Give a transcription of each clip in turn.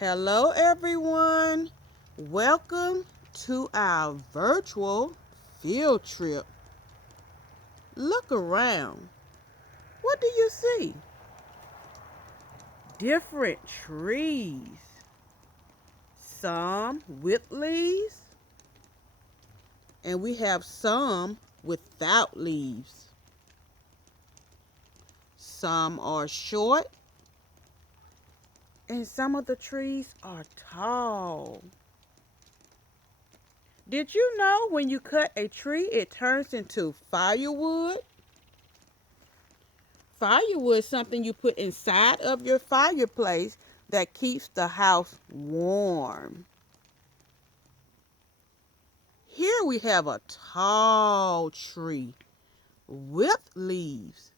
Hello, everyone. Welcome to our virtual field trip. Look around. What do you see? Different trees. Some with leaves, and we have some without leaves. Some are short, and some of the trees are tall. Did you know when you cut a tree, it turns into firewood? Firewood is something you put inside of your fireplace that keeps the house warm. Here we have a tall tree with leaves.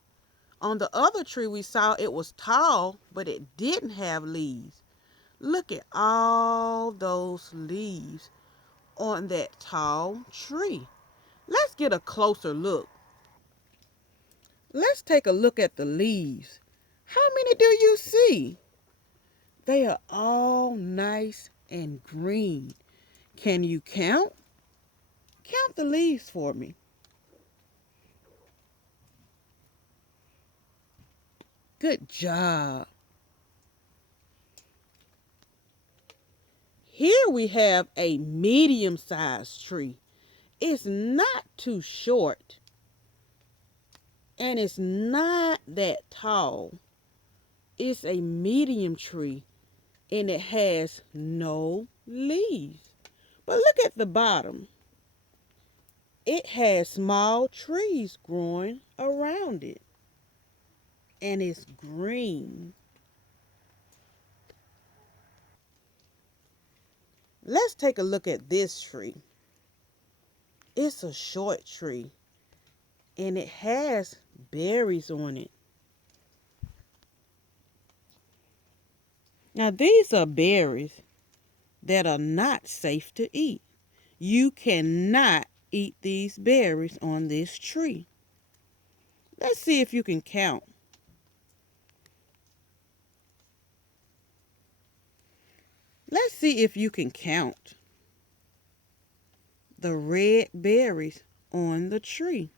On the other tree we saw it was tall, but it didn't have leaves. Look at all those leaves on that tall tree. Let's get a closer look. Let's take a look at the leaves. How many do you see? They are all nice and green. Can you count? Count the leaves for me. Good job. Here we have a medium-sized tree. It's not too short, and it's not that tall. It's a medium tree, and it has no leaves. But look at the bottom. It has small trees growing around it, and it's green. Let's take a look at this tree. It's a short tree, and it has berries on it. Now, these are berries that are not safe to eat. You cannot eat these berries on this tree. Let's see if you can count. Let's see if you can count the red berries on the tree.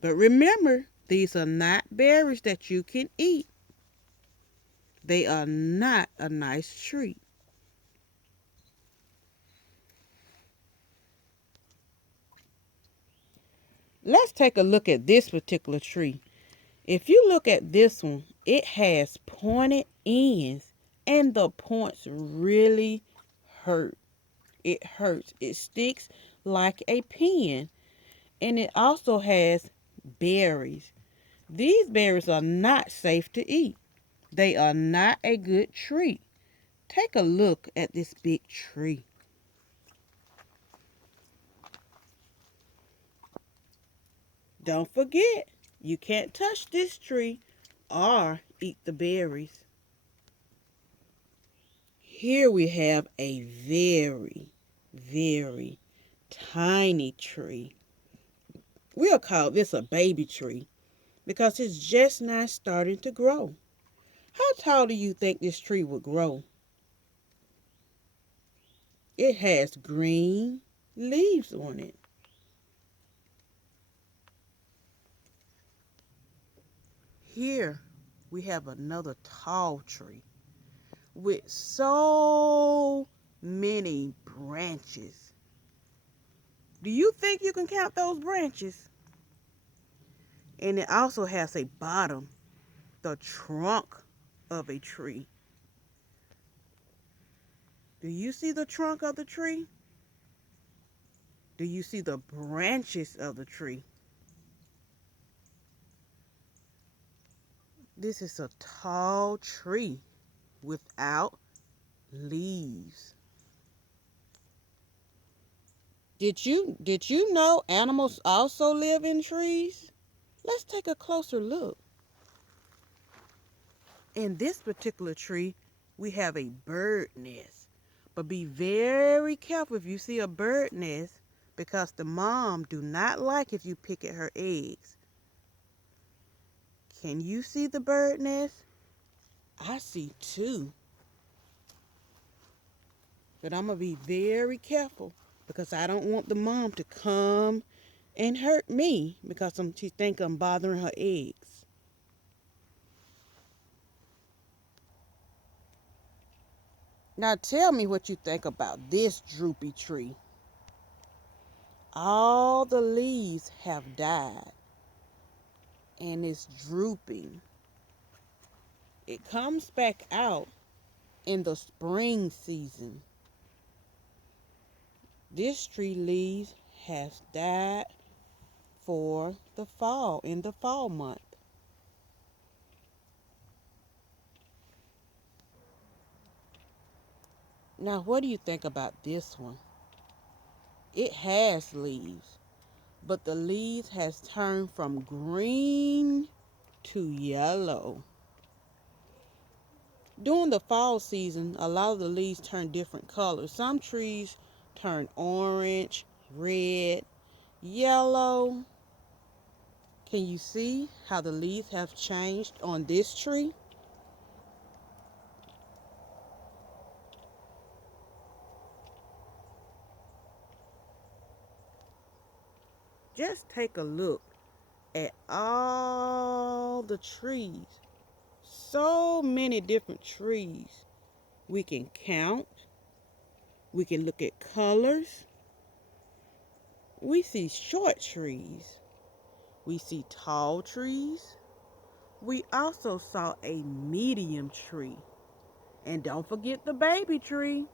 But remember, these are not berries that you can eat. They are not a nice treat. Let's take a look at this particular tree. If you look at this one, it has pointed ends, and the points really hurt. It hurts. It sticks like a pin, and it also has berries. These berries are not safe to eat. They are not a good treat. Take a look at this big tree. Don't forget, you can't touch this tree or eat the berries. Here we have a very tiny tree. We'll call this a baby tree because it's just now starting to grow. How tall do you think this tree would grow? It has green leaves on it. Here we have another tall tree with so many branches. Do you think you can count those branches? And it also has a bottom, the trunk of a tree. Do you see the trunk of the tree? Do you see the branches of the tree? This is a tall tree without leaves. Did you know animals also live in trees? Let's take a closer look. In this particular tree, we have a bird nest. But be very careful if you see a bird nest because the mom do not like if you pick at her eggs. Can you see the bird nest? I see two. But I'm going to be very careful because I don't want the mom to come and hurt me because she think I'm bothering her eggs. Now tell me what you think about this droopy tree. All the leaves have died and it's drooping. It comes back out in the spring season. This tree leaves has died for the fall, in the fall month. Now what do you think about this one? It has leaves, but the leaves has turned from green to yellow. During the fall season, a lot of the leaves turn different colors. Some trees turn orange, red, yellow. Can you see how the leaves have changed on this tree? Just take a look at all the trees. So many different trees. We can count. We can look at colors. We see short trees. We see tall trees. We also saw a medium tree. And don't forget the baby tree.